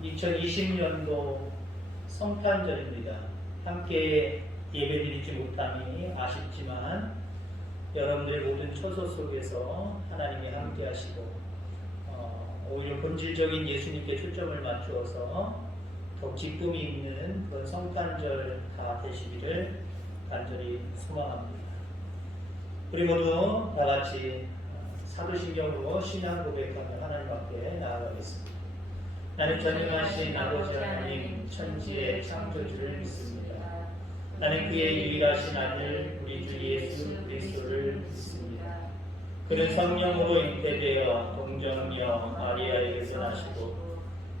2020년도 성탄절입니다. 함께 예배드리지 못함이 아쉽지만 여러분들의 모든 처소 속에서 하나님이 함께 하시고 오히려 본질적인 예수님께 초점을 맞추어서 더 기쁨이 있는 그런 성탄절 다 되시기를 간절히 소망합니다. 우리 모두 다 같이 사도신경으로 신앙 고백하며 하나님 앞에 나아가겠습니다. 나는 전능하신 아버지 하나님 천지의 창조주를 믿습니다. 나는 그의 유일하신 아들 우리 주 예수 그리스도를 믿습니다. 그는 성령으로 잉태되어 동정녀 마리아에게서 나시고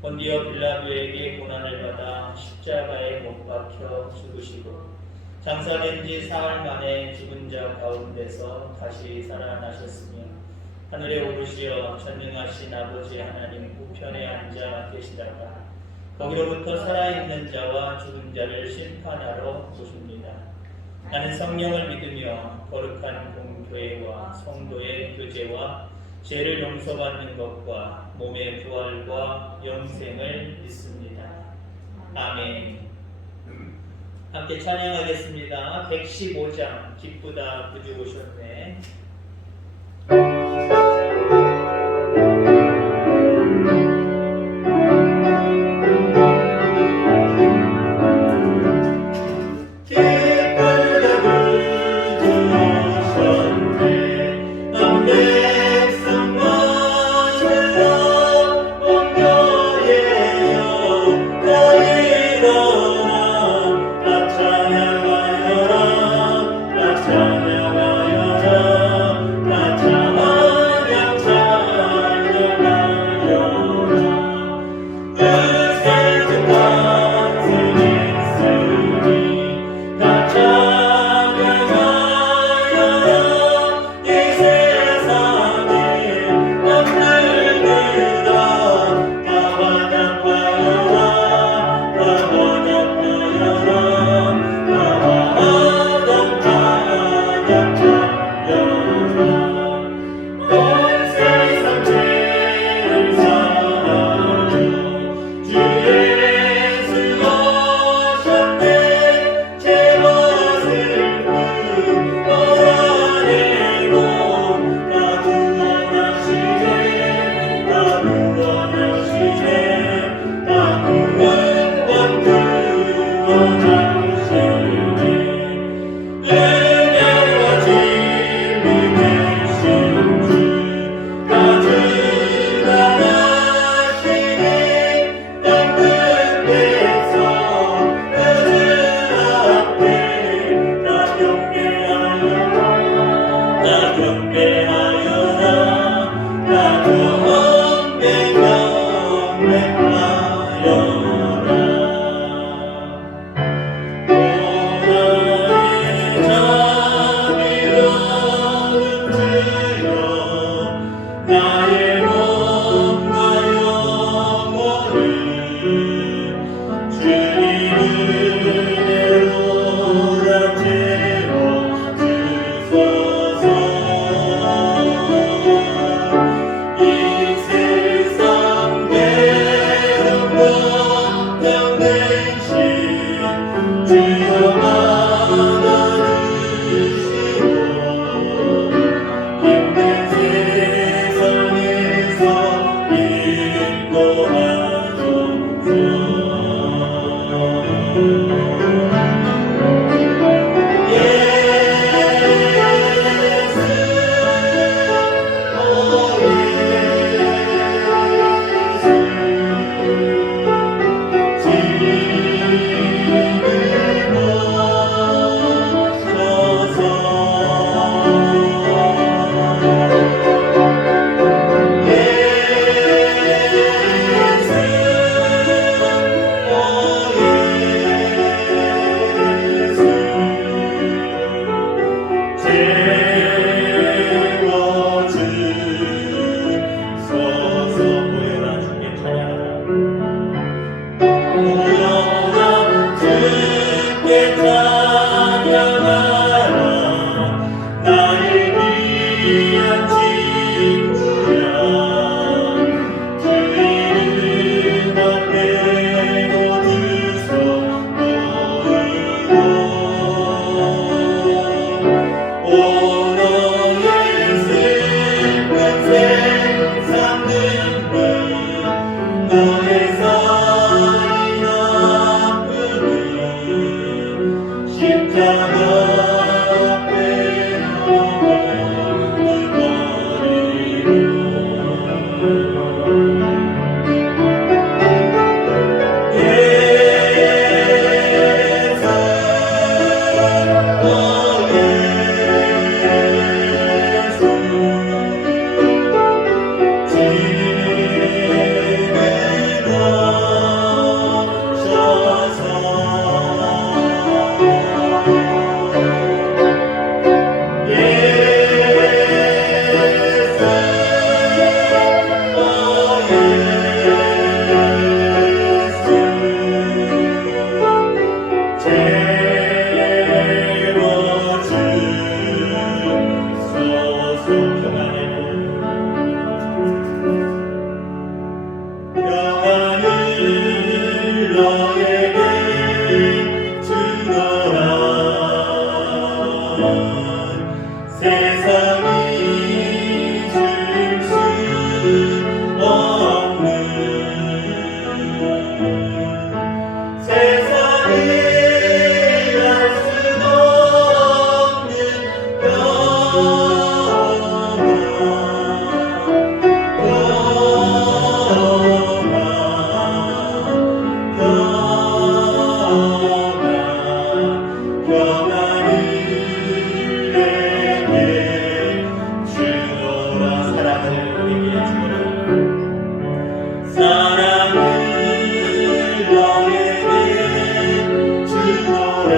본디오 빌라도에게 고난을 받아 십자가에 못 박혀 죽으시고 장사된 지 사흘 만에 죽은 자 가운데서 다시 살아나셨으며 하늘에 오르시어 전능하신 아버지 하나님 우편에 앉아 계시다가 거기로부터 살아있는 자와 죽은 자를 심판하러 오십니다. 나는 성령을 믿으며 거룩한 공교회와 성도의 교제와 죄를 용서받는 것과 몸의 부활과 영생을 믿습니다. 아멘. 함께 찬양하겠습니다. 115장 기쁘다 구주 오셨네. 너의 사랑이 아픔을 십자가 앞에 세상이 줄 수 없는 세상이 알 수도 없는 평안을 세상이 줄 수 없는 사랑을 내게 주노라 평안을 너에게 주노라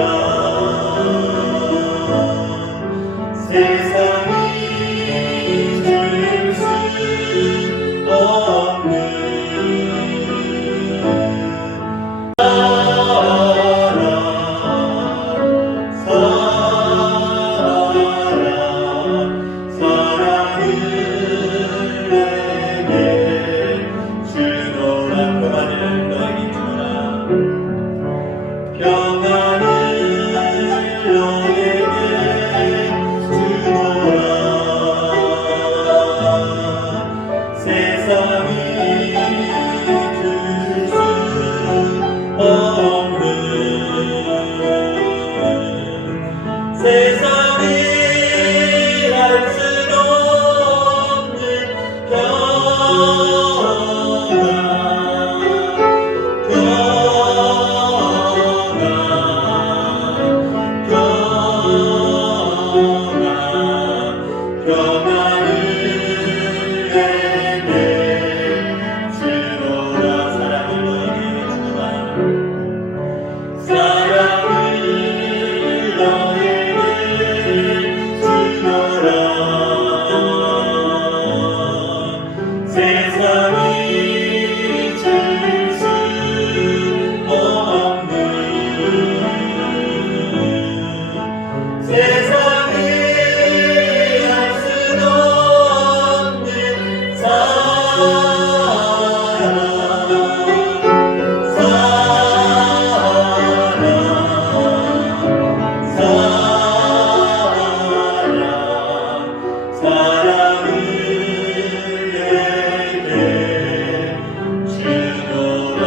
평안을 너에게 세상이 줄 수 없는 세상이 알 수도 없는 평안을 내게 주노라 사랑을 너에게 주노라 사랑을 너에게 주노라 세상이 줄 수 없는 세상이 알 수도 없는 사랑을 내게 주노라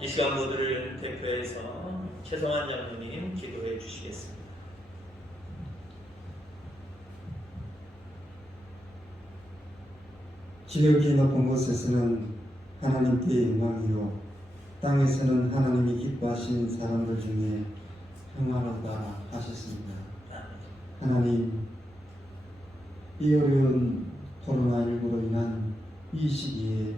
이 시간 모두를 대표해서 최성환 장로님 기도해 주시겠습니다. 지극히 높은 곳에서는 하나님께 영광이요 땅에서는 하나님이 기뻐하시는 사람들 중에 평안하다 하셨습니다. 하나님, 이 어려운 코로나19로 인한 이 시기에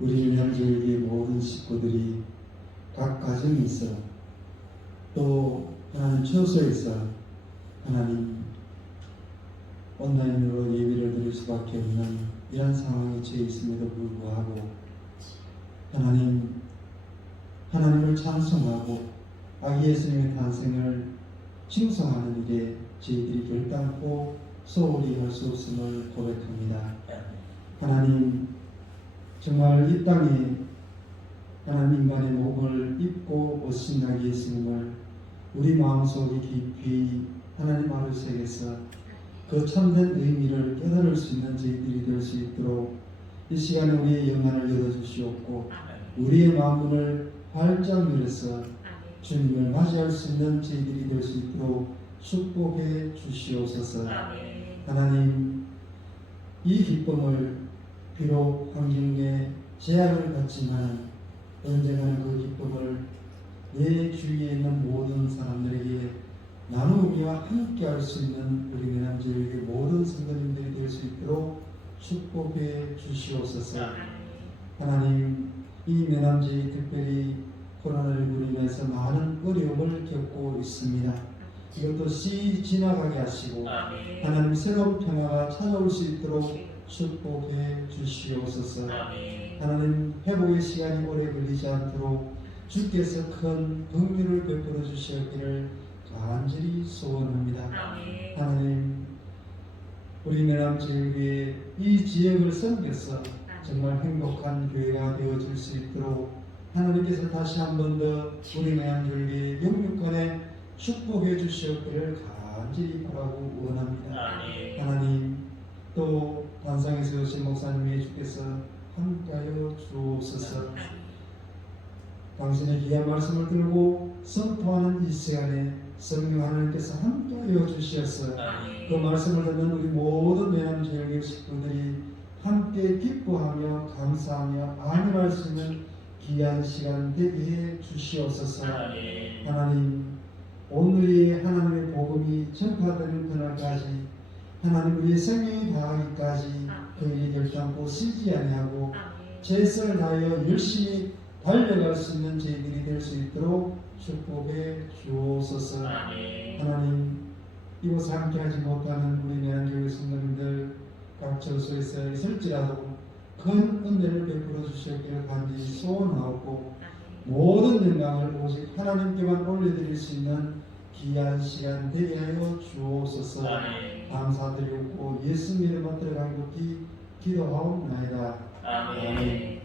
우리 명절기 모든 식구들이 각 가정에 있어 또 하나님 처소에서 하나님 온라인으로 예배를 드릴 수밖에 없는 이런 상황에 처해 있음에도 불구하고 하나님을 찬송하고 아기 예수님의 탄생을 칭송하는 일에 저희들이 결단코 소홀히 할 수 없음을 고백합니다. 하나님, 정말 이 땅에 하나님 인간의 목을 입고 오신 아기 예수님을 우리 마음속에 깊이 하나님 아버지에게서 그 참된 의미를 깨달을 수 있는 저희들이 될 수 있도록 이 시간에 우리의 영안을 열어주시옵고 우리의 마음을 활짝 열어서 주님을 맞이할 수 있는 저희들이 될 수 있도록 축복해 주시옵소서. 하나님, 이 기쁨을 비록 환경에 제약을 받지만 언젠가는 그 기쁨을 내 주위에 있는 모든 사람들에게 나누며 함께 할 수 있는 우리 매남제일교회 모든 성도님들이 될 수 있도록 축복해 주시옵소서. 하나님, 이 매남제일 특별히 코로나19로 인해서 많은 어려움을 겪고 있습니다. 이것도 지나가게 하시고 하나님 새로운 평화가 찾아올 수 있도록 축복해 주시옵소서. 하나님, 회복의 시간이 오래 걸리지 않도록 주께서 큰 긍휼을 베풀어 주시옵기를 간절히 소원합니다. 하나님, 우리 매남제일교회 이 지역을 섬겨서 정말 행복한 교회가 되어질 수 있도록 하나님께서 다시 한 번 더 우리 매남제일교회 영육간에 축복해 주시옵기를 간절히 바라고 원합니다. 하나님, 또 단상에서 오신 목사님의 주께서 함께하여 주옵소서. 당신의 귀한 말씀을 들고 선포하는 이 시간에 성령 하나님께서 함께하여 주시어서 그 말씀을 듣는 우리 모든 매남제일교회 식구들이 함께 기뻐하며 감사하며 아멘할 수 있는 귀한 시간 되게 해 주시옵소서. 하나님, 오늘이 하나님의 복음이 전파되는 그날까지 하나님 우리의 생명이 다하기까지 그 일이 결단코 쉬지 아니하고 최선을 다하여 열심히 달려갈 수 있는 저희들이 될 수 있도록 축복해 주옵소서. 하나님, 이곳에 함께하지 못하는 우리 매남교회 성도님들 각 처소에서 있을지라도 큰 은혜를 베풀어 주시기를 간절히 소원하고 모든 영광을 오직 하나님께만 올려드릴 수 있는 귀한 시간 되게 하여 주옵소서. 감사드리고 예수님 이름으로 들어간 곳이 기도하옵나이다. 아멘.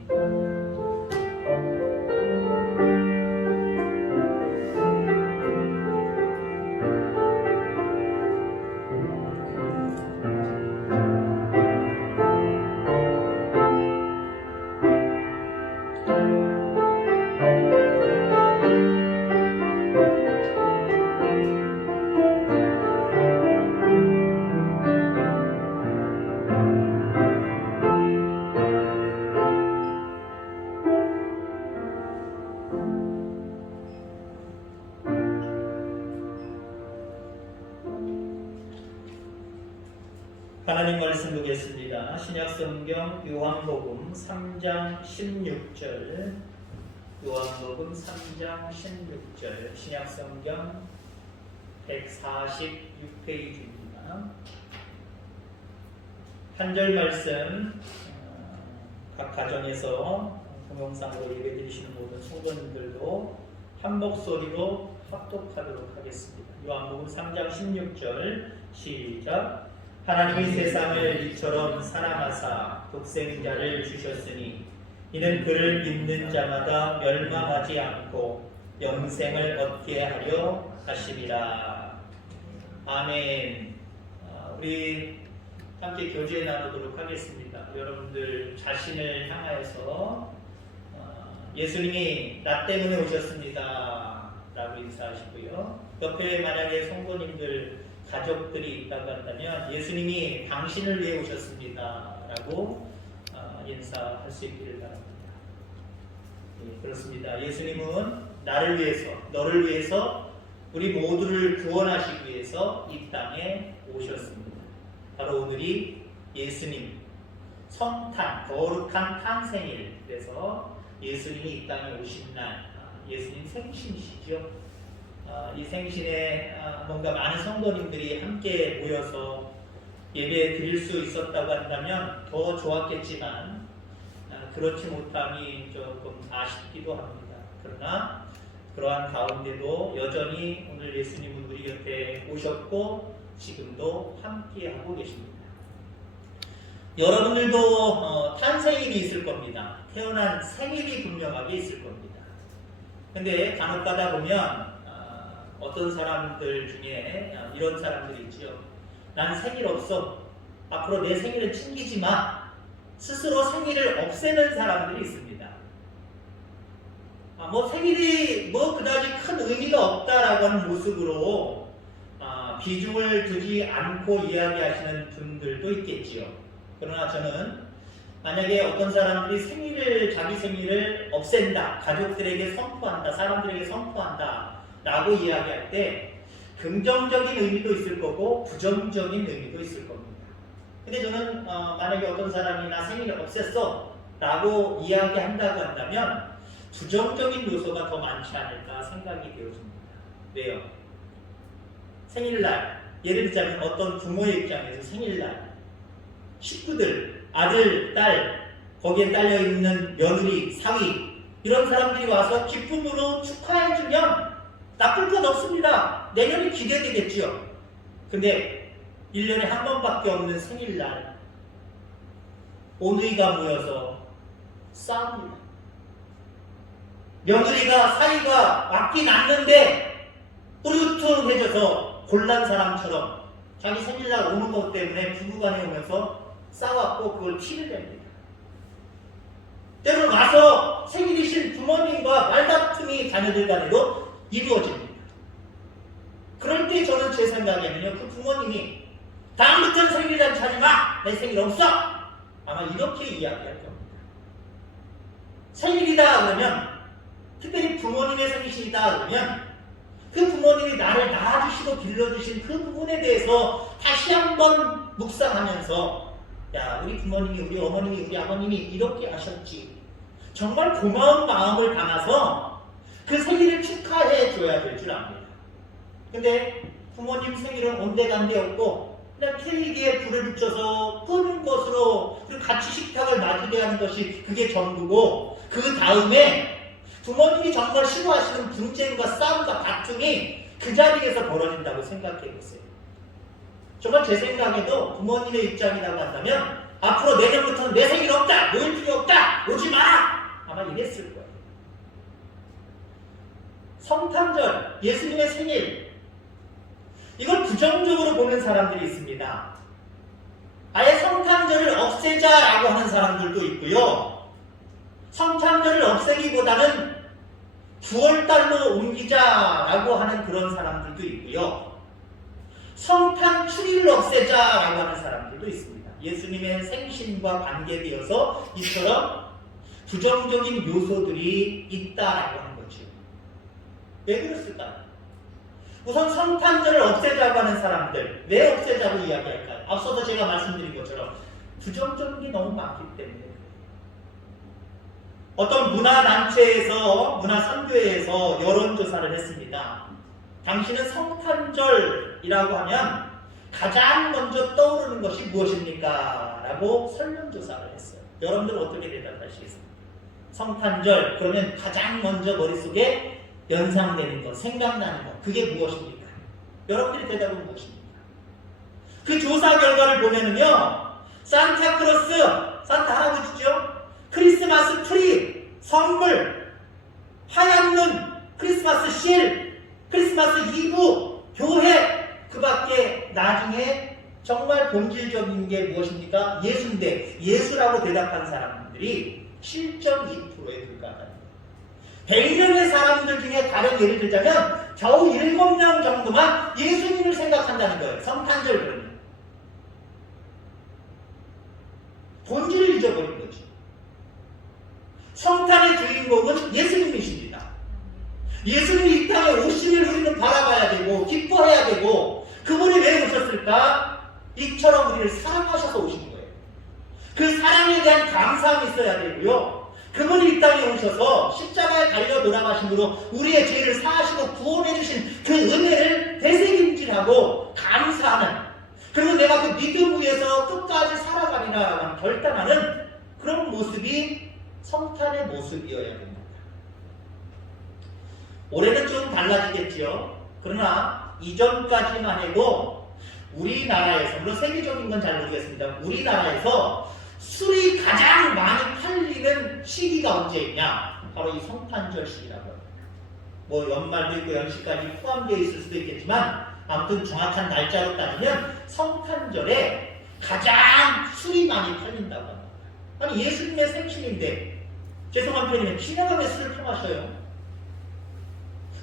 하나님 말씀 보겠습니다. 신약성경 요한복음 3장 16절, 요한복음 3장 16절, 신약성경 146페이지입니다. 한 절 말씀 각 가정에서 동영상으로 예배드리시는 모든 성도님들도 한 목소리로 합독하도록 하겠습니다. 요한복음 3장 16절 시작. 하나님이 세상을 이처럼 사랑하사 독생자를 주셨으니 이는 그를 믿는 자마다 멸망하지 않고 영생을 얻게 하려 하심이라. 아멘. 우리 함께 교제 나누도록 하겠습니다. 여러분들 자신을 향하여서 예수님이 나 때문에 오셨습니다 라고 인사하시고요. 옆에 만약에 성도님들 가족들이 있다고 한다면 예수님이 당신을 위해 오셨습니다 라고 인사할 수 있기를 바랍니다. 예, 그렇습니다. 예수님은 나를 위해서, 너를 위해서, 우리 모두를 구원하시기 위해서 이 땅에 오셨습니다. 바로 오늘이 예수님 성탄, 거룩한 탄생일, 그래서 예수님이 이 땅에 오신 날, 예수님 생신이시죠. 이 생신에 뭔가 많은 성도님들이 함께 모여서 예배 드릴 수 있었다고 한다면 더 좋았겠지만 그렇지 못함이 조금 아쉽기도 합니다. 그러나 그러한 가운데도 여전히 오늘 예수님은 우리 곁에 오셨고 지금도 함께하고 계십니다. 여러분들도 탄생일이 있을 겁니다. 태어난 생일이 분명하게 있을 겁니다. 근데 간혹 가다 보면 어떤 사람들 중에 이런 사람들이 있죠. 난 생일 없어. 앞으로 내 생일을 챙기지 마. 스스로 생일을 없애는 사람들이 있습니다. 생일이 그다지 큰 의미가 없다라고 하는 모습으로 비중을 두지 않고 이야기하시는 분들도 있겠지요. 그러나 저는 만약에 어떤 사람들이 자기 생일을 없앤다, 가족들에게 선포한다, 사람들에게 선포한다 라고 이야기할 때 긍정적인 의미도 있을 거고 부정적인 의미도 있을 겁니다. 근데 저는 만약에 어떤 사람이 나 생일을 없앴어 라고 이야기한다고 한다면 부정적인 요소가 더 많지 않을까 생각이 되어집니다. 왜요? 생일날, 예를 들자면 어떤 부모의 입장에서 생일날 식구들, 아들, 딸, 거기에 딸려있는 며느리, 사위 이런 사람들이 와서 기쁨으로 축하해주면 나쁠 것 없습니다. 내년이 기대되겠지요. 근데 1년에 한 번밖에 없는 생일날 오누이가 모여서 싸웁니다. 며느리가 사위가 맞긴 않는데 뿌듯해져서 곤란 사람처럼 자기 생일날 오는 것 때문에 부부간에 오면서 싸웠고 그걸 티를 냅니다. 때로는 와서 생일이신 부모님과 말다툼이 자녀들 간에도 이루어집니다. 그럴 때 저는 제 생각에는요, 그 부모님이 다음부터는 생일잔치 하지 마! 내 생일 없어! 아마 이렇게 이야기할 겁니다. 생일이다 그러면, 특별히 부모님의 생일이다 그러면 그 부모님이 나를 낳아주시고 길러주신 그 부분에 대해서 다시 한번 묵상하면서 야, 우리 부모님이, 우리 어머님이, 우리 아버님이 이렇게 하셨지. 정말 고마운 마음을 담아서 그 생일을 축하해 줘야 될 줄 압니다. 근데 부모님 생일은 온데간데 없고 그냥 케이크에 불을 붙여서 끄는 것으로 그리고 같이 식탁을 맞이게 하는 것이 그게 전부고 그 다음에 부모님이 정말 싫어하시는 분쟁과 싸움과 다툼이 그 자리에서 벌어진다고 생각해 보세요. 정말 제 생각에도 부모님의 입장이라고 한다면 앞으로 내년부터는 내 생일 없다! 모일 필요 없다! 오지 마라! 아마 이랬을 거예요. 성탄절, 예수님의 생일 이걸 부정적으로 보는 사람들이 있습니다. 아예 성탄절을 없애자라고 하는 사람들도 있고요. 성탄절을 없애기보다는 9월달로 옮기자라고 하는 그런 사람들도 있고요. 성탄 추리를 없애자라고 하는 사람들도 있습니다. 예수님의 생신과 관계되어서 이처럼 부정적인 요소들이 있다라고 하는 거죠. 왜 그랬을까요? 우선 성탄절을 없애자고 하는 사람들, 왜 없애자고 이야기할까요? 앞서서 제가 말씀드린 것처럼 부정적인 게 너무 많기 때문에 어떤 문화단체에서, 문화선교회에서 여론조사를 했습니다. 당신은 성탄절이라고 하면 가장 먼저 떠오르는 것이 무엇입니까? 라고 설문조사를 했어요. 여러분들은 어떻게 대답하시겠습니까? 성탄절, 그러면 가장 먼저 머릿속에 연상되는 것, 생각나는 것, 그게 무엇입니까? 여러분들의 대답은 무엇입니까? 그 조사 결과를 보면은요, 산타크로스, 산타 할아버지죠? 크리스마스 트리, 선물, 하얀 눈, 크리스마스 실, 크리스마스 이브, 교회, 그 밖에 나중에 정말 본질적인 게 무엇입니까? 예수인데, 예수라고 대답한 사람들이 7.2%에 불과합니다. 100명의 사람들 중에 다른 예를 들자면 겨우 7명 정도만 예수님을 생각한다는 거예요. 성탄절 그러면. 본질을 잊어버린 거죠. 성탄의 주인공은 예수님이십니다. 예수님이 이 땅에 오심을 우리는 바라봐야 되고 기뻐해야 되고 그분이 왜 오셨을까? 이처럼 우리를 사랑하셔서 오신 거예요. 그 사랑에 대한 감사함이 있어야 되고요. 그분이 이 땅에 오셔서 십자가에 달려 돌아가심으로 우리의 죄를 사하시고 구원해 주신 그 은혜를 되새김질하고 감사하는, 그리고 내가 그 믿음 위에서 끝까지 살아가리라라는 결단하는 그런 모습이 성탄의 모습이어야 됩니다. 올해는 좀 달라지겠지요. 그러나 이전까지만 해도 우리나라에서, 물론 세계적인 건 잘 모르겠습니다. 우리나라에서 술이 가장 많이 팔리는 시기가 언제이냐? 바로 이 성탄절 시기라고 합니다. 뭐 연말도 있고 연시까지 포함되어 있을 수도 있겠지만 아무튼 정확한 날짜로 따지면 성탄절에 가장 술이 많이 팔린다고 합니다. 아니 예수님의 생신인데 죄송한 표현이면 지나가게 술을 퍼마셔요.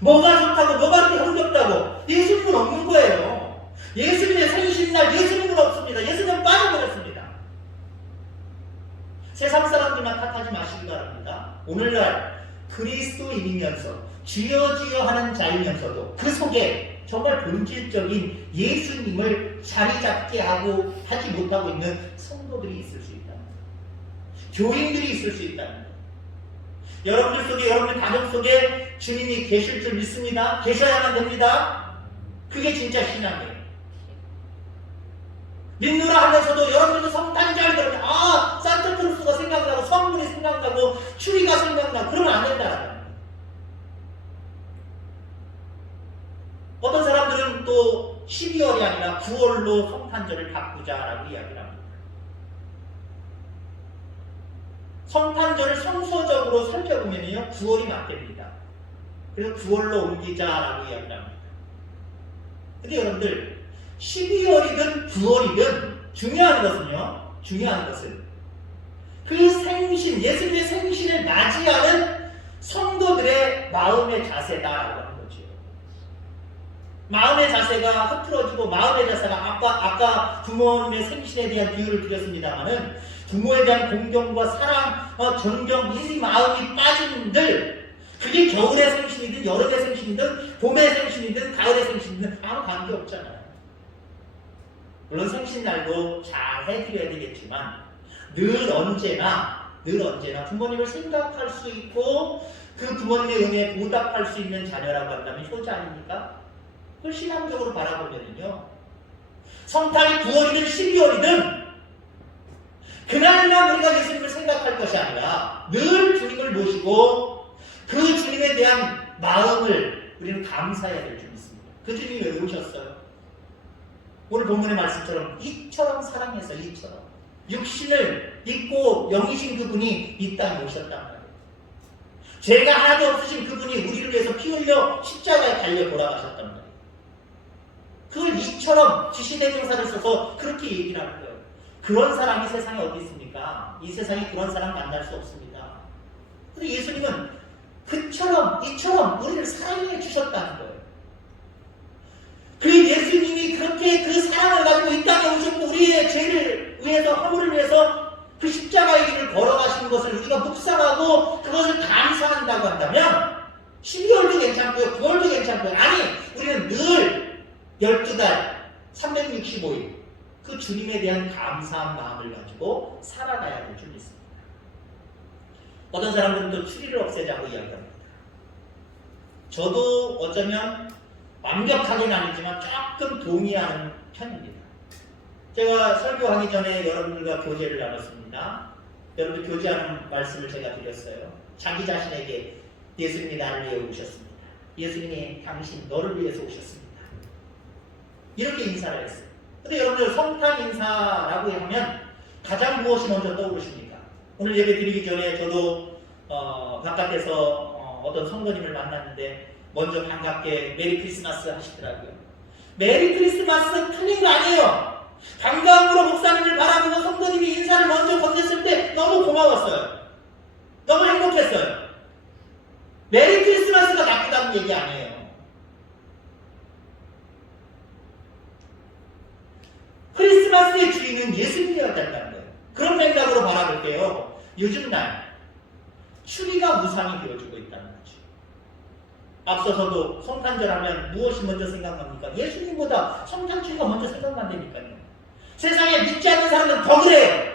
뭐가 좋다고 뭐가 그렇게 흥겹다고 예수님은 없는 거예요. 예수님의 생신날 예수님은 없습니다. 예수님은 빠져버렸습니다. 세상 사람들만 탓하지 마시기 바랍니다. 오늘날 그리스도인이면서 주여 주여 하는 자이면서도 그 속에 정말 본질적인 예수님을 자리 잡게 하고 하지 못하고 있는 성도들이 있을 수 있다. 교인들이 있을 수 있다. 여러분들 속에 여러분들 가정 속에 주님이 계실 줄 믿습니다. 계셔야만 됩니다. 그게 진짜 신앙이에요. 믿노라 하면서도 여러분들도 성탄절 그러면 산타크루스가 생각나고 성물이 생각나고 추리가 생각나고 그러면 안 된다라는 거예요. 어떤 사람들은 또 12월이 아니라 9월로 성탄절을 바꾸자라고 이야기를 합니다. 성탄절을 성서적으로 살펴보면요 9월이 맞답니다. 그래서 9월로 옮기자라고 이야기를 합니다. 근데 여러분들 12월이든 9월이든 중요한 것은 그 생신, 예수님의 생신을 맞이하는 성도들의 마음의 자세다라고 하는 거죠. 마음의 자세가 흐트러지고 마음의 자세가 아까 부모님의 생신에 대한 비유를 드렸습니다마는 부모에 대한 공경과 사랑, 존경, 이 마음이 빠진들 그게 겨울의 생신이든 여름의 생신이든 봄의 생신이든 가을의 생신이든 아무 관계 없잖아요. 물론 생신날도 잘 해드려야 되겠지만 늘 언제나 부모님을 생각할 수 있고 그 부모님의 은혜에 보답할 수 있는 자녀라고 한다면 효자 아닙니까? 그걸 신앙적으로 바라보면요 성탄이 9월이든 12월이든 그날만 우리가 예수님을 생각할 것이 아니라 늘 주님을 모시고 그 주님에 대한 마음을 우리는 감사해야 될 줄 믿습니다. 그 주님이 왜 오셨어요? 오늘 본문의 말씀처럼 이처럼 사랑해서 이처럼 육신을 입고 영이신 그분이 이 땅에 오셨단 말이에요. 죄가 하나도 없으신 그분이 우리를 위해서 피 흘려 십자가에 달려 돌아가셨단 말이에요. 그걸 이처럼 지시대명사를 써서 그렇게 얘기를 하는 거예요. 그런 사람이 세상에 어디 있습니까? 이 세상에 그런 사람 만날 수 없습니다. 근데 예수님은 이처럼 우리를 사랑해 주셨다는 거예요. 그 예수님이 그렇게 그 사랑을 가지고 이 땅에 오셨고 우리의 죄를 위해서 허물을 위해서 그 십자가의 길을 걸어가신 것을 우리가 묵상하고 그것을 감사한다고 한다면 12월도 괜찮고요 9월도 괜찮고요 아니 우리는 늘 12달 365일 그 주님에 대한 감사한 마음을 가지고 살아가야 될 줄 믿습니다. 어떤 사람들은 또 추리를 없애자고 이야기합니다. 저도 어쩌면 완벽하게는 아니지만 조금 동의하는 편입니다. 제가 설교하기 전에 여러분들과 교제를 나눴습니다. 여러분들 교제하는 말씀을 제가 드렸어요. 자기 자신에게 예수님이 나를 위해 오셨습니다. 예수님이 당신 너를 위해서 오셨습니다. 이렇게 인사를 했어요. 근데 여러분들 성탄 인사라고 하면 가장 무엇이 먼저 떠오르십니까? 오늘 예배 드리기 전에 저도 바깥에서 어떤 성도님을 만났는데 먼저 반갑게 메리 크리스마스 하시더라고요. 메리 크리스마스 틀린 거 아니에요. 반가움으로 목사님을 바라보고 성도님이 인사를 먼저 건넸을 때 너무 고마웠어요. 너무 행복했어요. 메리 크리스마스가 나쁘다는 얘기 아니에요. 크리스마스의 주인은 예수님이어야 된다는 거예요. 그런 맥락으로 바라볼게요. 요즘 날 추리가 무상이 되어주고 있다는 거죠. 앞서서도 성탄절 하면 무엇이 먼저 생각납니까? 예수님보다 성탄추리가 먼저 생각난다니까요. 세상에 믿지 않는 사람은 더 그래요.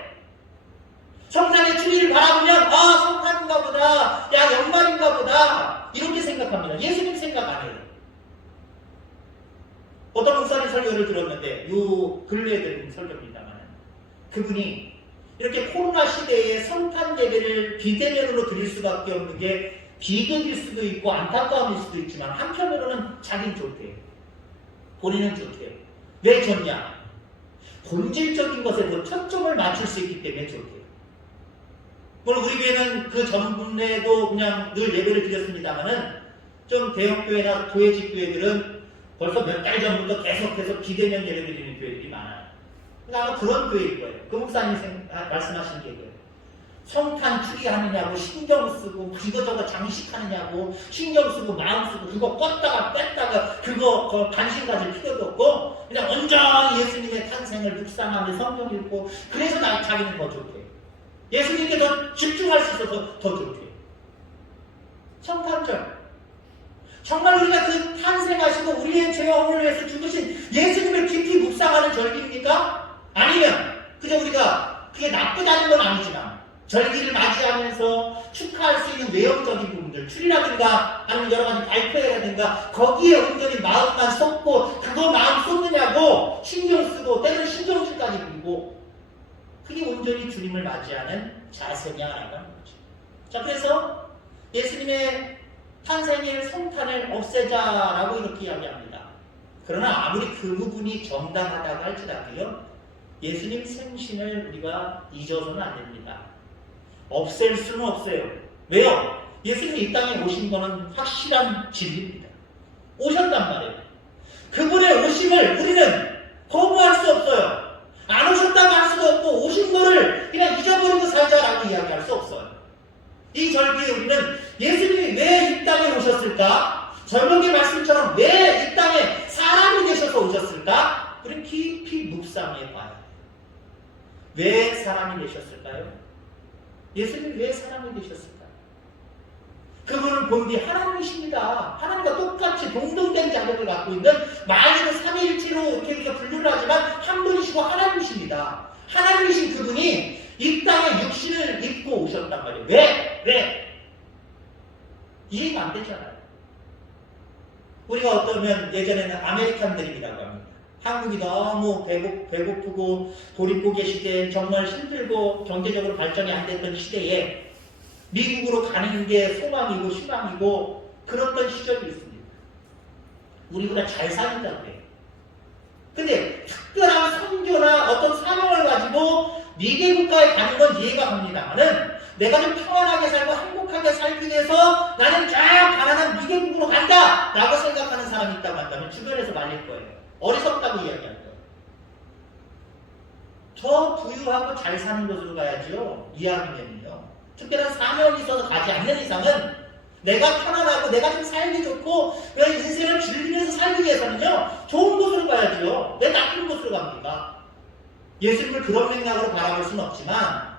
성탄의 추리를 바라보면 성탄인가 보다, 연말인가 보다 이렇게 생각합니다. 예수님 생각 안 해요. 어떤 목사님 설교를 들었는데 요 근래에 들은 설교입니다만 그분이 이렇게 코로나 시대에 성탄 예배를 비대면으로 드릴 수밖에 없는 게 비극일 수도 있고 안타까움일 수도 있지만 한편으로는 자기는 좋대요. 본인은 좋대요. 왜 좋냐? 본질적인 것에 더 초점을 맞출 수 있기 때문에 좋대요. 물론 우리 교회는 그 전에도 그냥 늘 예배를 드렸습니다만은 좀 대형교회나 도회직 교회들은 벌써 몇 달 전부터 계속해서 비대면 예배 드리는 교회들이 많아요. 그러니까 아마 그런 교회일 거예요. 그 목사님이 말씀하신 게 그거예요. 성탄 추리하느냐고 신경 쓰고 이거저거 장식하느냐고 신경 쓰고 마음 쓰고 그거 껐다가 뺐다가 그거 관심 가질 필요도 없고 그냥 온전히 예수님의 탄생을 묵상하며 성경 읽고 그래서 자기는 더 좋대. 예수님께 더 집중할 수 있어서 더 좋대. 성탄절 정말 우리가 그 탄생하시고 우리의 죄와 허물을 위해서 죽으신 예수님을 깊이 묵상하는 절기입니까? 아니면 그저 우리가 그게 나쁘다는 건 아니지만 절기를 맞이하면서 축하할 수 있는 내용적인 부분들, 추리라든가 아니면 여러 가지 발표회라든가 거기에 온전히 마음만 쏟고 그거 마음 쏟느냐고 신경 쓰고 때로는 신경질까지 부리고 그게 온전히 주님을 맞이하는 자세냐라고 하는 거죠. 자, 그래서 예수님의 탄생일 성탄을 없애자라고 이렇게 이야기합니다. 그러나 아무리 그 부분이 정당하다고 할지라도요, 예수님 생신을 우리가 잊어서는 안 됩니다. 없앨 수는 없어요. 왜요? 예수님이 이 땅에 오신 거는 확실한 진리입니다. 오셨단 말이에요. 그분의 오심을 우리는 거부할 수 없어요. 안 오셨다고 할 수도 없고 오신 거를 그냥 잊어버리고 살자라고 이야기할 수 없어요. 이 절기에 우리는 예수님이 왜 이 땅에 오셨을까? 절복의 말씀처럼 왜 이 땅에 사람이 되셔서 오셨을까? 우리는 깊이 묵상해 봐요. 왜 사람이 되셨을까요? 예수님이 왜 사람이 되셨을까? 그분은 본디 하나님이십니다. 하나님과 똑같이 동등된 자격을 갖고 있는 말씀은 삼위일체로 이렇게 우리가 분류를 하지만 한 분이시고 하나님이십니다. 하나님이신 그분이 이 땅에 육신을 입고 오셨단 말이에요. 왜? 이해가 안 되잖아요. 우리가 어떠면 예전에는 아메리칸 드림이라고 합니다. 한국이 너무 배고프고 도립국의 시대에 정말 힘들고 경제적으로 발전이 안 됐던 시대에 미국으로 가는 게 소망이고 희망이고 그랬던 시절이 있습니다. 우리보다 잘 사는다고 해요. 근데 특별한 선교나 어떤 사명을 가지고 미개 국가에 가는 건 이해가 갑니다만은 내가 좀 평안하게 살고 행복하게 살기 위해서 나는 쫙 가난한 미개국으로 간다! 라고 생각하는 사람이 있다고 한다면 주변에서 말릴 거예요. 어리석다고 이야기할 거예요. 더 부유하고 잘 사는 곳으로 가야죠. 이왕이면요. 특별한 사명이 있어서 가지 않는 이상은 내가 편안하고 내가 좀 살기 좋고 인생을 즐기면서 살기 위해서는요. 좋은 곳으로 가야죠. 왜 나쁜 곳으로 갑니까? 예수님을 그런 맥락으로 바라볼 수는 없지만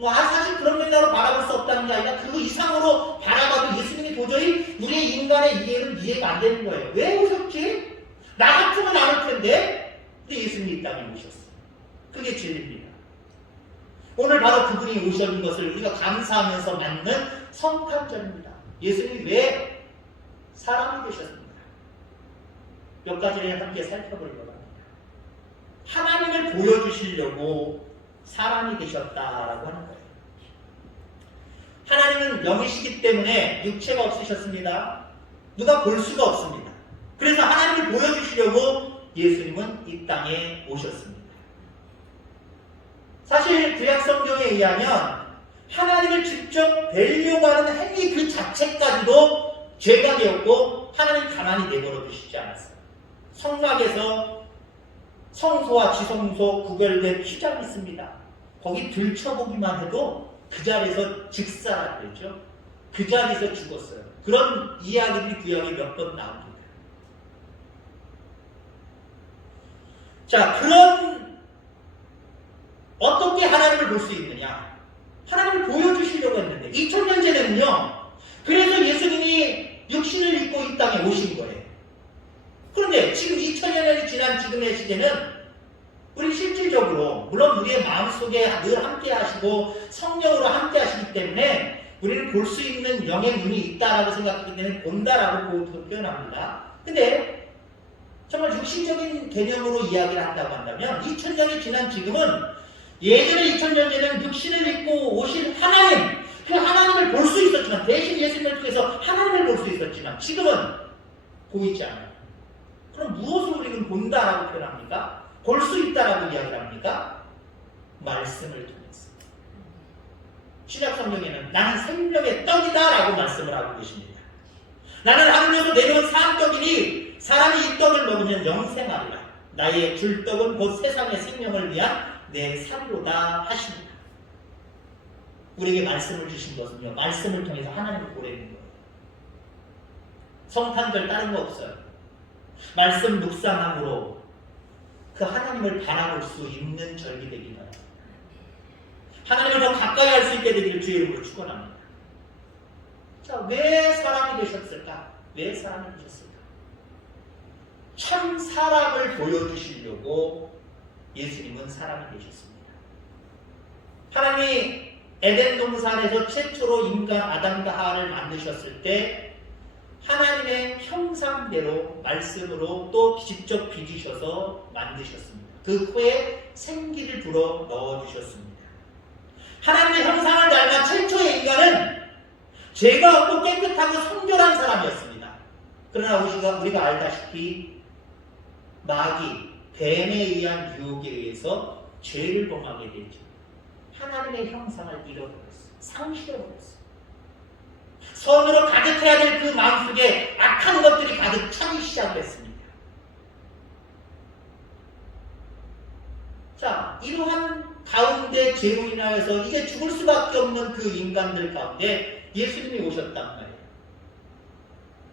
사실 그런 맥락으로 바라볼 수 없다는 게 아니라 그 이상으로 바라봐도 예수님이 도저히 우리의 인간의 이해는 이해가 안 되는 거예요. 왜 오셨지? 나 같으면 안 올 텐데. 근데 예수님이 이 땅에 오셨어요. 그게 진리입니다. 오늘 바로 그분이 오신 것을 우리가 감사하면서 맞는 성탄절입니다. 예수님이 왜 사람이 되셨습니까? 몇 가지를 함께 살펴보려고 합니다. 하나님을 보여주시려고 사람이 되셨다라고 하는 거예요. 하나님은 영이시기 때문에 육체가 없으셨습니다. 누가 볼 수가 없습니다. 그래서 하나님을 보여주시려고 예수님은 이 땅에 오셨습니다. 사실 구약 성경에 의하면 하나님을 직접 뵈려고 하는 행위 그 자체까지도 죄가 되었고 하나님 가만히 내버려 두시지 않았어요. 성막에서 성소와 지성소 구별된 휘장이 있습니다. 거기 들춰보기만 해도 그 자리에서 즉사했죠. 그 자리에서 죽었어요. 그런 이야기들이 구약에 몇 번 나옵니다. 자, 그런 어떻게 하나님을 볼 수 있느냐? 하나님을 보여주시려고 했는데 2000년 전에는요. 그래서 예수님이 육신을 입고 이 땅에 오신 거예요. 그런데 지금 2000년이 지난 지금의 시대는 우리 실질적으로 물론 우리의 마음속에 늘 함께 하시고 성령으로 함께 하시기 때문에 우리는 볼 수 있는 영의 눈이 있다라고 생각하기 때문에 본다라고 표현합니다. 근데 정말 육신적인 개념으로 이야기를 한다고 한다면 2000년이 지난 지금은 예전에 2000년 전에는 육신을 입고 오신 하나님, 그 하나님을 볼 수 있었지만 대신 예수님을 통해서 하나님을 볼 수 있었지만 지금은 보이지 않아요. 그럼 무엇을 우리는 본다라고 표현합니까? 볼 수 있다라고 이야기를 합니까? 말씀을 통해서. 신약 성경에는 나는 생명의 떡이다라고 말씀을 하고 계십니다. 나는 하늘에서 내려온 산 떡이니 사람이 이 떡을 먹으면 영생하리라. 나의 줄 떡은 곧 세상의 생명을 위한 내 살이로다 하십니다. 우리에게 말씀을 주신 것은요, 말씀을 통해서 하나님을 보내는 거예요. 성탄절 다른 거 없어요. 말씀 묵상함으로 그 하나님을 바라볼 수 있는 절기 되기 바랍니다. 하나님을 더 가까이 할 수 있게 되기를 주의 이름으로 축원합니다. 자, 왜 사람이 되셨을까? 왜 사람이 되셨을까? 참 사람을 보여주시려고 예수님은 사람이 되셨습니다. 하나님이 에덴 동산에서 최초로 인간 아담과 하와를 만드셨을 때 하나님의 형상대로 말씀으로 또 직접 빚으셔서 만드셨습니다. 그 후에 생기를 불어 넣어주셨습니다. 하나님의 형상을 닮아 최초의 인간은 죄가 없고 깨끗하고 성결한 사람이었습니다. 그러나 우리가 알다시피 마귀, 뱀에 의한 유혹에 의해서 죄를 범하게 되죠. 하나님의 형상을 잃어버렸어요. 상실해버렸어요. 선으로 가득해야 될 그 마음속에 악한 것들이 가득 차기 시작했습니다. 자, 이러한 가운데 죄로 인하여서 이제 죽을 수밖에 없는 그 인간들 가운데 예수님이 오셨단 말이에요.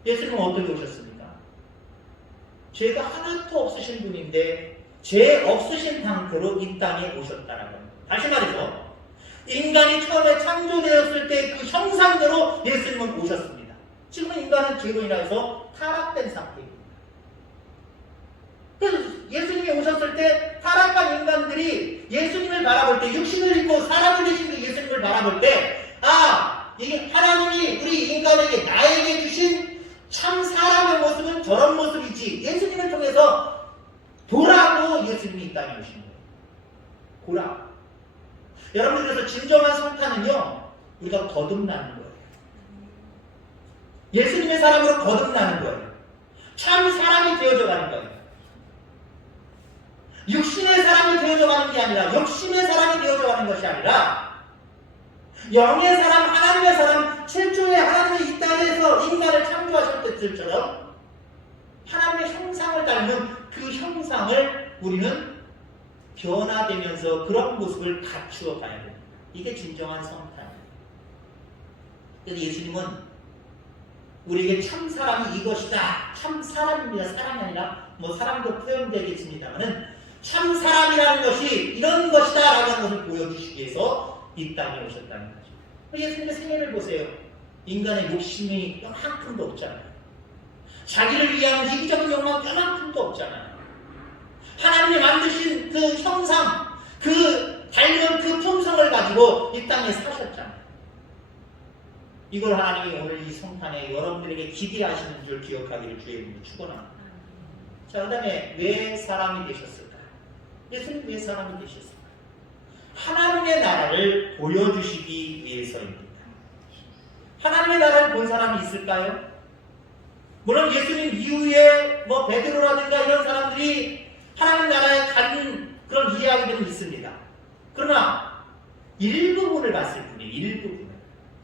예수님은 어떻게 오셨습니까? 죄가 하나도 없으신 분인데 죄 없으신 상태로 이 땅에 오셨다라고 합니다. 다시 말해서 인간이 처음에 창조되었을 때 그 형상대로 예수님은 오셨습니다. 지금은 인간은 죄로 인하여서 타락된 상태입니다. 그래서 예수님이 오셨을 때 타락한 인간들이 예수님을 바라볼 때, 육신을 입고 사람이 되신 그 예수님을 바라볼 때, 이게 하나님이 우리 인간에게 나에게 주신 참 사람의 모습은 저런 모습이지, 예수님을 통해서 보라고 예수님이 이 땅에 오신 거예요. 보라. 여러분들, 그래서 진정한 성탄은요, 우리가 거듭나는 거예요. 예수님의 사람으로 거듭나는 거예요. 참 사람이 되어져 가는 거예요. 육신의 사람이 되어져 가는 게 아니라, 욕심의 사람이 되어져 가는 것이 아니라, 영의 사람, 하나님의 사람, 최초에 하나님이 이 땅에서 인간을 창조하실 때처럼 하나님의 형상을 닮은 그 형상을 우리는 변화되면서 그런 모습을 갖추어 가야 됩니다. 이게 진정한 성탄이에요. 그래서 예수님은 우리에게 참 사람이 이것이다. 참 사람입니다. 사람이 아니라 사람도 표현되겠습니다만은 참 사람이라는 것이 이런 것이다 라고 하는 것을 보여주시기 위해서 이 땅에 오셨다는 거죠. 예수님의 생애를 보세요. 인간의 욕심이 요만큼도 없잖아요. 자기를 위한 이기적인 욕망 요만큼도 없잖아요. 하나님이 만드신 그 형상, 그 닮은 그 품성을 가지고 이 땅에 사셨잖아요. 이걸 하나님이 오늘 이 성탄에 여러분들에게 기대하시는 줄 기억하기를 주의 이름으로 축원합니다. 자, 그 다음에 왜 사람이 되셨을까? 예수님 왜 사람이 되셨을까? 하나님의 나라를 보여주시기 위해서입니다. 하나님의 나라를 본 사람이 있을까요? 물론 예수님 이후에 베드로라든가 이런 사람들이 하나님 나라에 간 그런 이야기들은 있습니다. 그러나 일부분을 봤을 뿐이에요. 일부분을.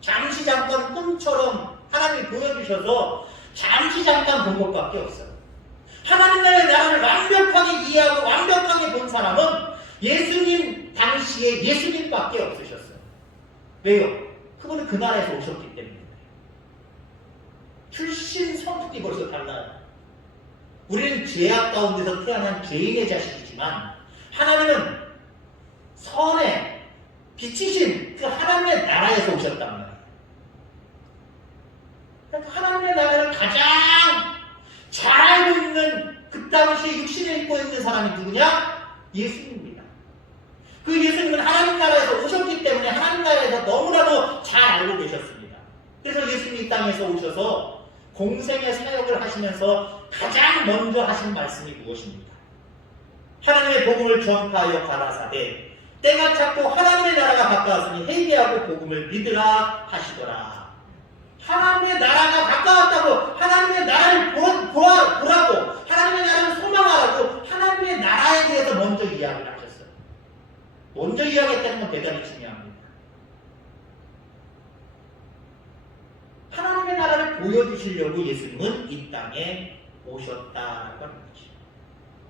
잠시 잠깐 꿈처럼 하나님이 보여주셔서 잠시 잠깐 본 것밖에 없어요. 하나님 나라를 완벽하게 이해하고 완벽하게 본 사람은 예수님 당시에 예수님밖에 없으셨어요. 왜요? 그분은 그 나라에서 오셨기 때문에. 출신 성품이 벌써 달라요. 우리는 죄악 가운데서 태어난 죄인의 자식이지만 하나님은 선의 빛이신 그 하나님의 나라에서 오셨단 말이에요. 그러니까 하나님의 나라를 가장 잘 알고 있는 그 당시에 육신을 입고 있는 사람이 누구냐? 예수님입니다. 그 예수님은 하나님 나라에서 오셨기 때문에 하나님 나라에서 너무나도 잘 알고 계셨습니다. 그래서 예수님이 이 땅에서 오셔서 공생의 사역을 하시면서 가장 먼저 하신 말씀이 무엇입니까? 하나님의 복음을 전파하여 가라사대 때가 찼고 하나님의 나라가 가까웠으니 회개하고 복음을 믿으라 하시더라. 하나님의 나라가 가까웠다고, 하나님의 나라를 보라고, 하나님의 나라를 소망하라고 하나님의 나라에 대해서 먼저 이야기를 하셨어요. 먼저 이야기했다는 건 대단히 중요합니다. 하나님의 나라를 보여주시려고 예수님은 이 땅에 오셨다라고 하는 거죠.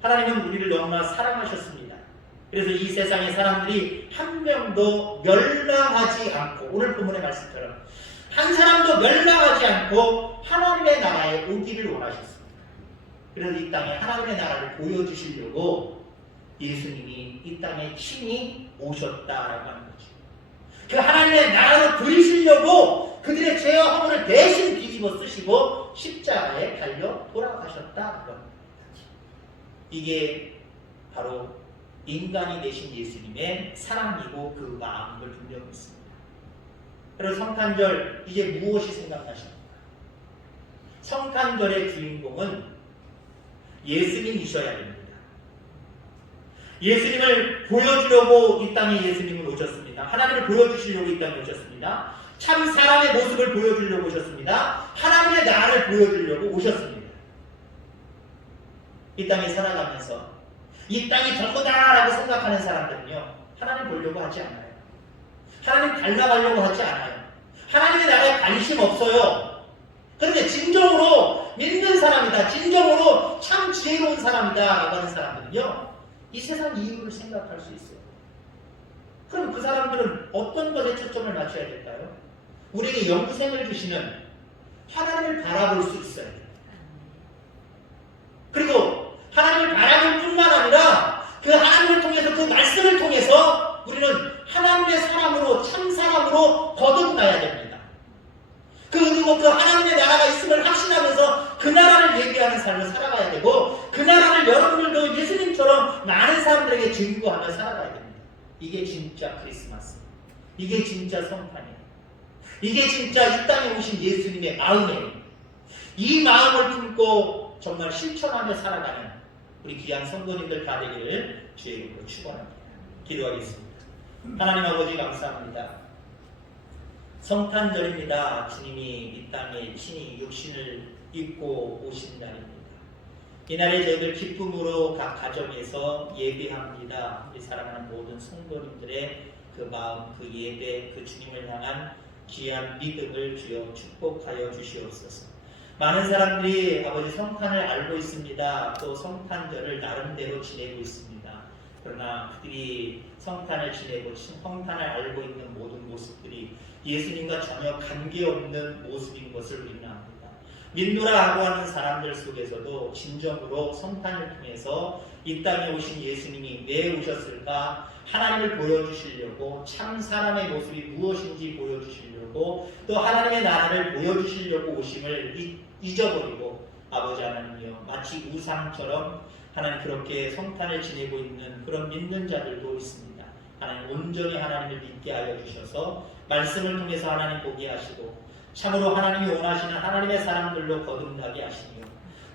하나님은 우리를 너무나 사랑하셨습니다. 그래서 이 세상의 사람들이 한 명도 멸망하지 않고, 오늘 본문의 말씀처럼 한 사람도 멸망하지 않고 하나님의 나라에 오기를 원하셨습니다. 그래서 이 땅에 하나님의 나라를 보여주시려고 예수님이 이 땅에 친히 오셨다라고 하는 거죠. 그 하나님의 나라로 들이시려고 그들의 죄와 허물을 대신 뒤집어 쓰시고 십자가에 달려 돌아가셨다라고 합니다. 이게 바로 인간이 되신 예수님의 사랑이고 그 마음을 분명히 있습니다. 그래서 성탄절 이제 무엇이 생각나십니까? 성탄절의 주인공은 예수님이셔야 됩니다. 예수님을 보여주려고 이 땅에 예수님은 오셨습니다. 하나님을 보여주시려고 이 땅에 오셨습니다. 참 사람의 모습을 보여주려고 오셨습니다. 하나님의 나라를 보여주려고 오셨습니다. 이 땅에 살아가면서 이 땅이 전부다라고 생각하는 사람들은요, 하나님 보려고 하지 않아요. 하나님 닮아가려고 하지 않아요. 하나님의 나라에 관심 없어요. 그런데 진정으로 믿는 사람이다, 진정으로 참 지혜로운 사람이다 라고 하는 사람들은요, 이 세상 이유를 생각할 수 있어요. 그럼 그 사람들은 어떤 것에 초점을 맞춰야 될까요? 우리에게 영생을 주시는 하나님을 바라볼 수 있어야 돼요. 그리고 하나님을 바라볼 뿐만 아니라 그 하나님을 통해서, 그 말씀을 통해서 우리는 하나님의 사람으로, 참 사람으로 거듭나야 됩니다. 그리고 그 하나님의 나라가 있음을 확신하면서 그 나라를 얘기하는 삶을 살아가야 되고, 그 나라를 여러분들도 예수님처럼 많은 사람들에게 증거하며 살아가야 됩니다. 이게 진짜 크리스마스, 이게 진짜 성탄이에요. 이게 진짜 이 땅에 오신 예수님의 마음이에요. 이 마음을 품고 정말 실천하며 살아가는 우리 귀한 성도님들 다 되기를 주의 이름으로 축원합니다. 기도하겠습니다. 하나님 아버지 감사합니다. 성탄절입니다. 주님이 이 땅에 친히 육신을 입고 오신 날입니다. 이날에 저희들 기쁨으로 각 가정에서 예배합니다. 우리 사랑하는 모든 성도님들의 그 마음, 그 예배, 그 주님을 향한 귀한 믿음을 주여 축복하여 주시옵소서. 많은 사람들이 아버지 성탄을 알고 있습니다. 또 성탄절을 나름대로 지내고 있습니다. 그러나 그들이 성탄을 지내고 성탄을 알고 있는 모든 모습들이 예수님과 전혀 관계없는 모습인 것을 우리는 압니다. 믿노라 하고 하는 사람들 속에서도 진정으로 성탄을 통해서 이 땅에 오신 예수님이 왜 오셨을까? 하나님을 보여주시려고, 참 사람의 모습이 무엇인지 보여주시려고, 또 하나님의 나라를 보여주시려고 오심을 잊어버리고, 아버지 하나님이여, 마치 우상처럼 하나님 그렇게 성탄을 지내고 있는 그런 믿는 자들도 있습니다. 하나님 온전히 하나님을 믿게 하여 주셔서 말씀을 통해서 하나님 보게 하시고, 참으로 하나님이 원하시는 하나님의 사람들로 거듭나게 하시며,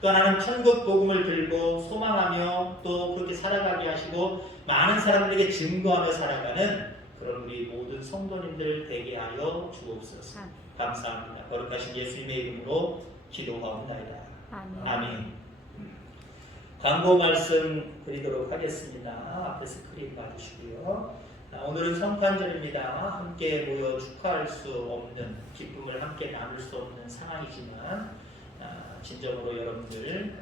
또 하나님 천국 복음을 들고 소망하며 또 그렇게 살아가게 하시고 많은 사람들에게 증거하며 살아가는 그런 우리 모든 성도님들 되게 하여 주옵소서. 감사합니다. 거룩하신 예수님의 이름으로 기도하옵나이다. 아멘. 광고 말씀 드리도록 하겠습니다. 앞에 스크린 봐주시고요. 오늘은 성탄절입니다. 함께 모여 축하할 수 없는, 기쁨을 함께 나눌 수 없는 상황이지만 진정으로 여러분들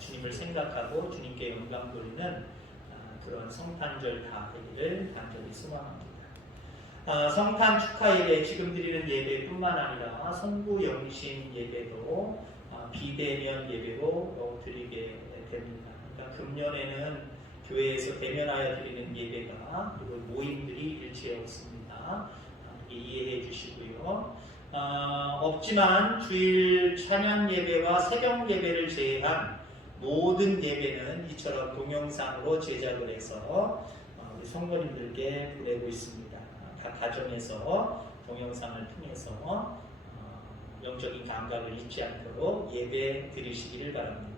주님을 생각하고 주님께 영광 돌리는 그런 성탄절 다 되기를 간절히 소망합니다. 성탄 축하 예배, 지금 드리는 예배뿐만 아니라 성부 영신 예배도 비대면 예배로 드리게 됩니다. 그러니까 금년에는 교회에서 대면하여 드리는 예배가, 그리고 모임들이 일체에 없습니다. 이해해 주시고요. 없지만 주일 찬양 예배와 새벽 예배를 제외한 모든 예배는 이처럼 동영상으로 제작을 해서 우리 성도님들께 보내고 있습니다. 각 가정에서 동영상을 통해서 영적인 감각을 잊지 않도록 예배 드리시기를 바랍니다.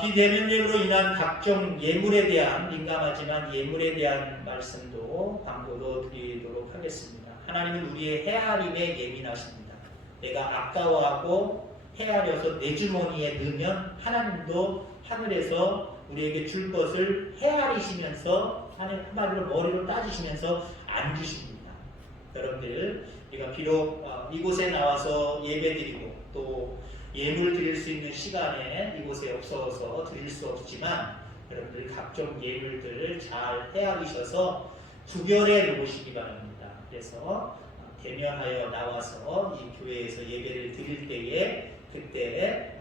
비대면 예배로 인한 각종 예물에 대한, 민감하지만 예물에 대한 말씀도 광고로 드리도록 하겠습니다. 하나님은 우리의 헤아림에 예민하십니다. 내가 아까워하고 헤아려서 내 주머니에 넣으면 하나님도 하늘에서 우리에게 줄 것을 헤아리시면서, 한마디로 머리로 따지시면서 안 주십니다. 여러분들, 우리가 비록 이곳에 나와서 예배드리고 또 예물 드릴 수 있는 시간에 이곳에 없어서 드릴 수 없지만 여러분들 각종 예물들을 잘 헤아리셔서 구별해 놓으시기 바랍니다. 그래서 대면하여 나와서 이 교회에서 예배를 드릴 때에 그때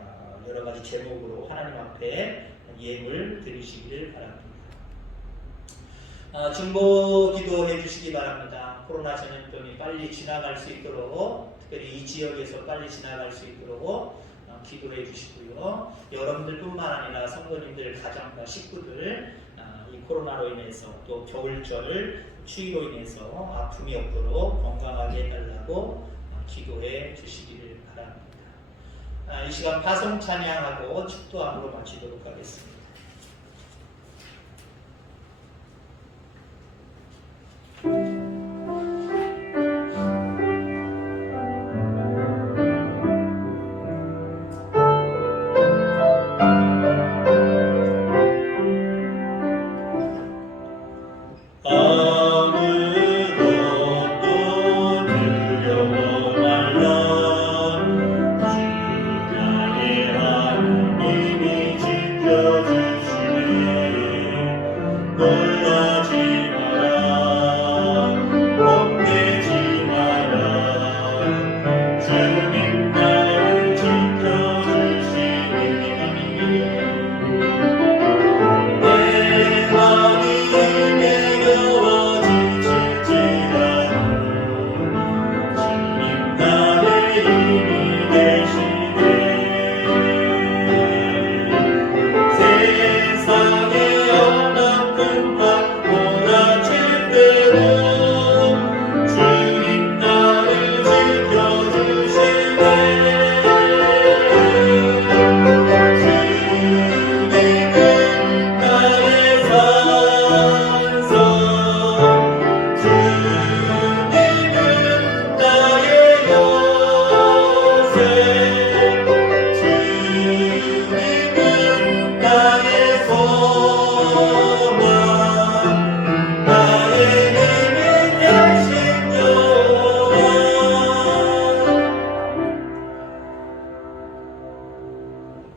여러 가지 제목으로 하나님 앞에 예물 드리시기를 바랍니다. 중보 기도해 주시기 바랍니다. 코로나 전염병이 빨리 지나갈 수 있도록, 특별히 이 지역에서 빨리 지나갈 수 있도록 기도해 주시고요. 여러분들뿐만 아니라 성도님들, 가정과 식구들 이 코로나로 인해서 또 겨울철 추위로 인해서 아픔이 없도록 건강하게 해달라고 기도해 주시기를 바랍니다. 이 시간 파송 찬양하고 축도함으로 마치도록 하겠습니다.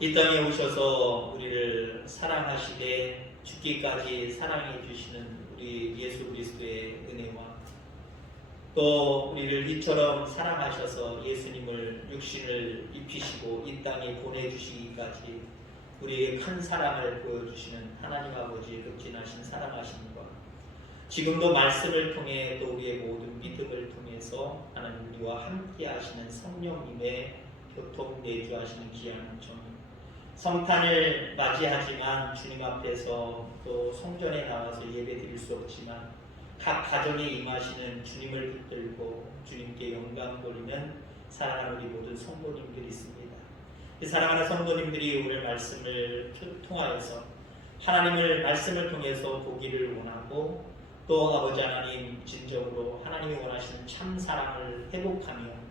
이 땅에 오셔서 우리를 사랑하시되 죽기까지 사랑해 주시는 우리 예수 그리스도의 은혜와 또 우리를 이처럼 사랑하셔서 예수님을 육신을 입히시고 이 땅에 보내주시기까지 우리에게 큰 사랑을 보여주시는 하나님 아버지의 극진하신 사랑하심과 지금도 말씀을 통해 또 우리의 모든 믿음을 통해서 하나님 우리와 함께 하시는 성령님의 교통 내주하시는 귀한 종 성탄을 맞이하지만 주님 앞에서 또 성전에 나와서 예배 드릴 수 없지만 각 가정에 임하시는 주님을 붙들고 주님께 영광 돌리는 사랑하는 우리 모든 성도님들이 있습니다. 이 사랑하는 성도님들이 오늘 말씀을 통하여서 하나님을 말씀을 통해서 보기를 원하고 또 아버지 하나님 진정으로 하나님이 원하시는 참 사랑을 회복하며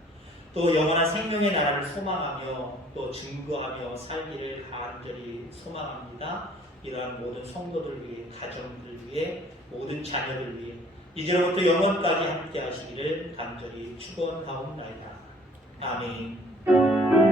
또 영원한 생명의 나라를 소망하며 또 증거하며 살기를 간절히 소망합니다. 이러한 모든 성도들 위해, 가정들 위해, 모든 자녀들 위해 이제로부터 영원까지 함께 하시기를 간절히 축원하옵나이다. 아멘.